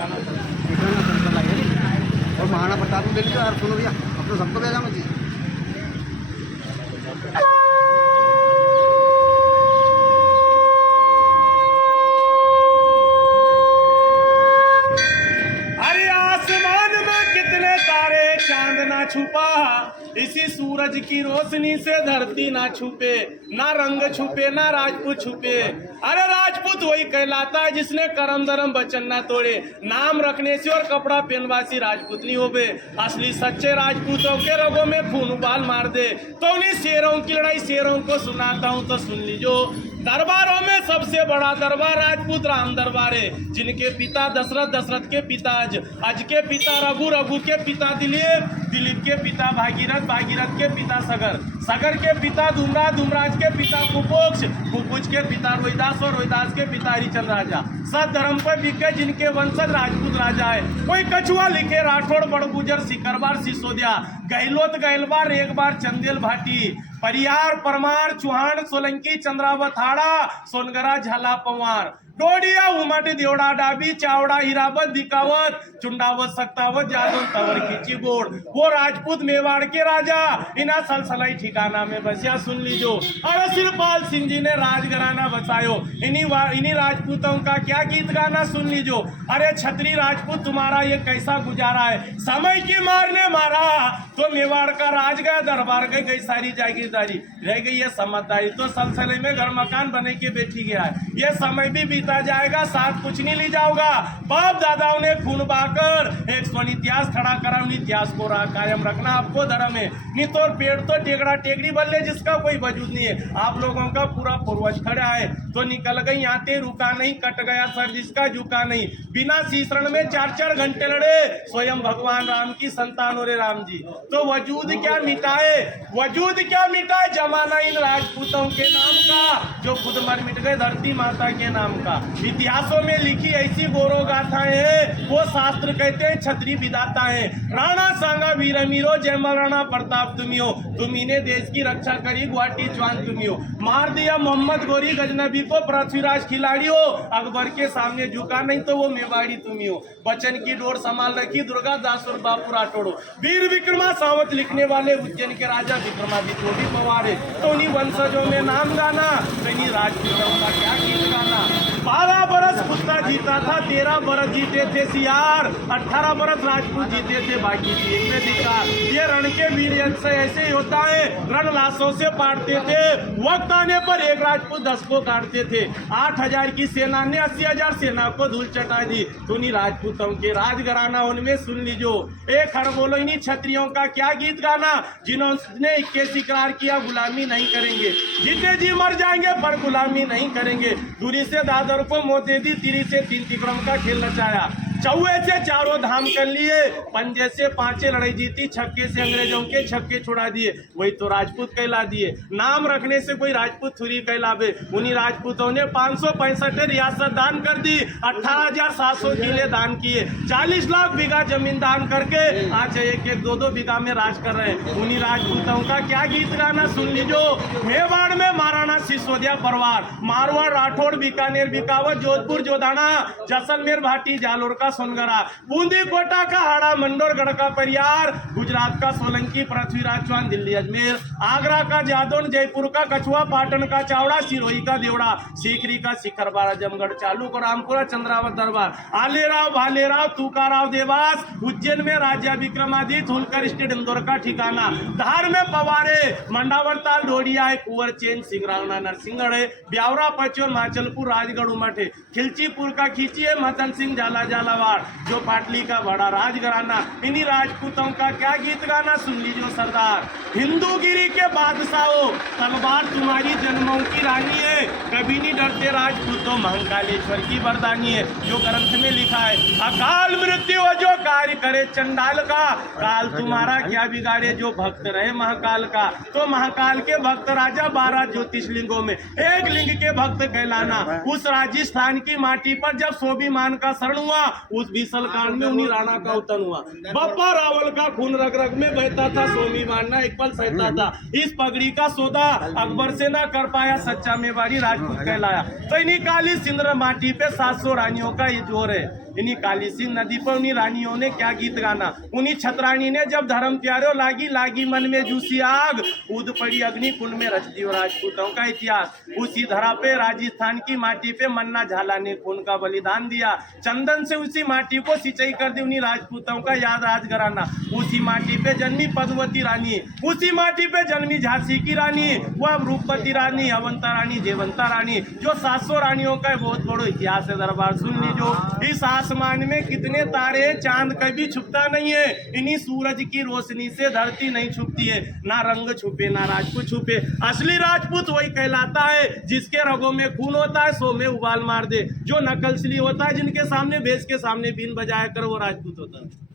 और महाराणा प्रताप को ले लीजिए यार, सुनो भैया, अब तो सबको भेजा मुझे। अरे आसमान में कितने तारे, चांद ना छुपा, इसी सूरज की रोशनी से धरती ना छुपे, ना रंग छुपे ना राजपूत छुपे। अरे राजपूत वही कहलाता है जिसने करम धर्म वचन ना तोड़े, नाम रखने से और कपड़ा पहनवा से राजपूत नहीं होबे। असली सच्चे राजपूतों के रगों में खून उबाल मार दे। तो उन्हीं शेरों की लड़ाई शेरों को सुनाता हूँ, तो सुन लीजो। दरबारों में सबसे बड़ा दरबार राजपूत राम दरबार है, जिनके पिता दशरथ, दशरथ के पिता अज के पिता रघु, रघु के पिता दिलीप, दिलीप के पिता भागीरथ, भागीरथ के पिता सगर, सगर के पिता धूमराज, धूमराज के पिता कुपोक्ष, कुपोक्ष के पिता रोहिदास और रोहिदास के पिता हरिचंद्र राजा। सब धर्म पर बिके जिनके वंशज राजपूत राजा है। कोई कछुआ लिखे राठौड़, बड़गुजर, सिकरबार, सिसोदिया, गहलोत, गहलबार, एक बार चंदेल भाटी, परियार, परमार, चौहान, सोलंकी, चंद्रावत, हाड़ा, सोनगरा, झाला, पवार, डोडिया, उमट, देवड़ा, डाबी, चावड़ा, हीरावत, दिकावत, चुंडावत, सक्तावत, जादव, तवर, खींची, गोड़। वो राजपूत मेवाड़ के राजा इना सलसलाई ठिकाना में बसिया, सुन लीजो। अरे सिरपाल सिंह जी ने राजघराना बसायो, इन्हीं राजपूतों का क्या गीत गाना, सुन लीजो। अरे छत्री राजपूत तुम्हारा ये कैसा गुजारा है, समय की मार ने मारा तो मेवाड़ का राज गया, दरबार गई सारी जागीरदारी, रह गई है समझदारी, तो सलसले में घर मकान बने के बैठी गया है। ये समय भी बीता जाएगा, साथ कुछ नहीं ली जाओगा। बाप दादाओं ने खून बहाकर एक स्वर्ण इतिहास खड़ा करा, उन इतिहास को कायम रखना आपको धर्म है। नहीं तो पेड़ तो टेकड़ा टेकड़ी बल्ले जिसका कोई वजूद नहीं है। आप लोगों का पूरा पूर्वज खड़ा है तो निकल गई आते, रुका नहीं, कट गया सर जिसका झुका नहीं। बिना शीशरण में 4-4 घंटे लड़े स्वयं भगवान राम की संतान और राम जी। तो वजूद क्या मिटाए, वजूद क्या मिटाए जमाना इन राजपूतों के नाम का, जो खुद मर मिट गए धरती माता के नाम का। इतिहासों में लिखी ऐसी गौरव गाथाएं हैं, वो शास्त्र कहते हैं छत्री विधाता है। राणा सांगा वीर मीरो, जय महाराणा प्रताप तुम्ही हो, तुम्ही ने देश की रक्षा करी, गुवाहाटी जवान तुम्ही हो। मार दिया मोहम्मद गोरी गजनबी को, पृथ्वीराज खिलाड़ी हो, अकबर के सामने झुका नहीं तो वो मेवाड़ी तुम्ही हो। बचन की डोर संभाल रखी दुर्गा दास और बापू राठौड़। वीर विक्रमा सावत लिखने वाले उज्जैन के राजा विक्रमादित्य भी पवार है। तो उन्हीं वंशजों में नाम गाना, कहीं राजपूतों का क्या गीत गाना। 12 बरस कुत्ता जीता था, 13 बरस जीते थे सियार, 18 बरस राजपूत जीते थे, बाकी जीते धिकार। ये रण के वीर से ऐसे ही होता है, रण लाशों से पाटते थे, वक्त आने पर एक राजपूत 10 को काटते थे। 8000 की सेना ने 80,000 सेना को धूल चटा दी। तो उन्हीं राजपूतों के राजघराना उनमें सुन लीजो। एक हर बोलो इन्हीं क्षत्रियों का क्या गीत गाना, जिन्होंने 21 इकरार किया गुलामी नहीं करेंगे, जीते जी मर जाएंगे पर गुलामी नहीं करेंगे। दूरी से दादर को मौत दे दी, तिरी से 3 तिक्रम का खेल नचाया, चौवे से 4 धाम कर लिए, पंजे से 5 लड़ाई जीती, छक्के से अंग्रेजों के छक्के छुड़ा दिए, वही तो राजपूत कहला दिए। नाम रखने से कोई राजपूत थोड़ी कहलावे। उन्हीं राजपूतों ने 565 रियासत दान कर दी, 18,700 किले दान किए, 40 लाख बीघा जमीन दान करके आज 1-1, 2-2 बीघा में राज कर रहे हैं। उन्हीं राजपूतों का क्या गीत गाना, सुन लीजो। मेवाड़ में महाराणा सिसोदिया परिवार, मारवाड़, राठौड़, बीकानेर, बीकावत, जोधपुर, जोधाना, जैसलमेर, भाटी, जालोर का सोनगरा, बूंदी, कोटा का हाड़ा, मंडोरगढ़ का परियार, गुजरात का सोलंकी, पृथ्वीराज चौहान, दिल्ली अजमेर, आगरा का जादौन, जयपुर का कछुआ, पाटन का चावड़ा, सिरोही का देवड़ा, सीकरी का शिखरबार, आजमगढ़, चालुक और रामपुरा, चंद्रावत दरबार, आलेराव, भालेराव, तुकाराव, देवास, उज्जैन में राजा विक्रमादित्य, होलकर स्टेट, इंदौर का ठिकाना, धार में पवारे, मंडावर ताल, डोडिया है, कुंवर चेन, सिंगरावना, नरसिंहगढ़ है, ब्यावरा, पचोर, माचलपुर, राजगढ़, उमठ है, खिलचीपुर का खींची है, महतन सिंह, झाला झालावाड़, जो पाटली का बड़ा राजघराना। इन्हीं राजपूतों का क्या गीत गाना, सुन लीजिए सरदार। हिंदूगिरी के बादशाहों, तलवार तुम्हारी जन्मों की रानी है, कभी नहीं डरते राजपूतों, महाकालेश्वर की वरदानी है, जो ग्रंथ में लिखा है। अकाल मृत्यु जो कार्य करे चंडाल का, काल तुम्हारा क्या बिगाड़े जो भक्त रहे महाकाल का। तो महाकाल के भक्त राजा 12 ज्योतिषलिंगों में एक लिंग के भक्त कहलाना। उस राजस्थान की माटी पर जब स्वाभिमान का शरण हुआ, उस भीषण कांड में उन्हीं राणा का अवतरण हुआ। बप्पा रावल का खून रग रग में बहता था, सोमी मानना एक पल सहता था। इस पगड़ी का सौदा अकबर से ना कर पाया, सच्चा मेवाड़ी राजपूत कहलाया। तो इन्हीं काली सिंदूर माटी पे 700 रानियों का ये जोर है। इन्हीं काली सिंध नदी पर उन्हीं रानियों ने क्या गीत गाना। उन्हीं छतरानी ने जब धर्म प्यारो लागी लागी मन में जूसी आग, कूद पड़ी अग्नि कुंड में रच दी राजपूतों का इतिहास। उसी धरा पे राजस्थान की माटी पे मन्ना झाला ने खून का बलिदान दिया। चंदन से उसी माटी को सिंचाई कर दी उन्हीं राजपूतों का याद राजघराना। उसी माटी पे जन्मी पद्मवती रानी, उसी माटी पे जन्मी झांसी की रानी, वह रूपवती रानी, अवंता रानी, जयवंता रानी, जो 700 रानियों का बहुत बड़ा इतिहास है। दरबार सुन लीजो। इस आसमान में कितने तारे, चांद कभी छुपता नहीं है। इन्हीं सूरज की रोशनी से धरती नहीं छुपती है। ना रंग छुपे ना राजपूत छुपे, असली राजपूत वही कहलाता है जिसके रगों में खून होता है, सो में उबाल मार दे। जो नकलसली होता है, जिनके सामने भेष के सामने बीन बजाया कर, वो राजपूत होता है।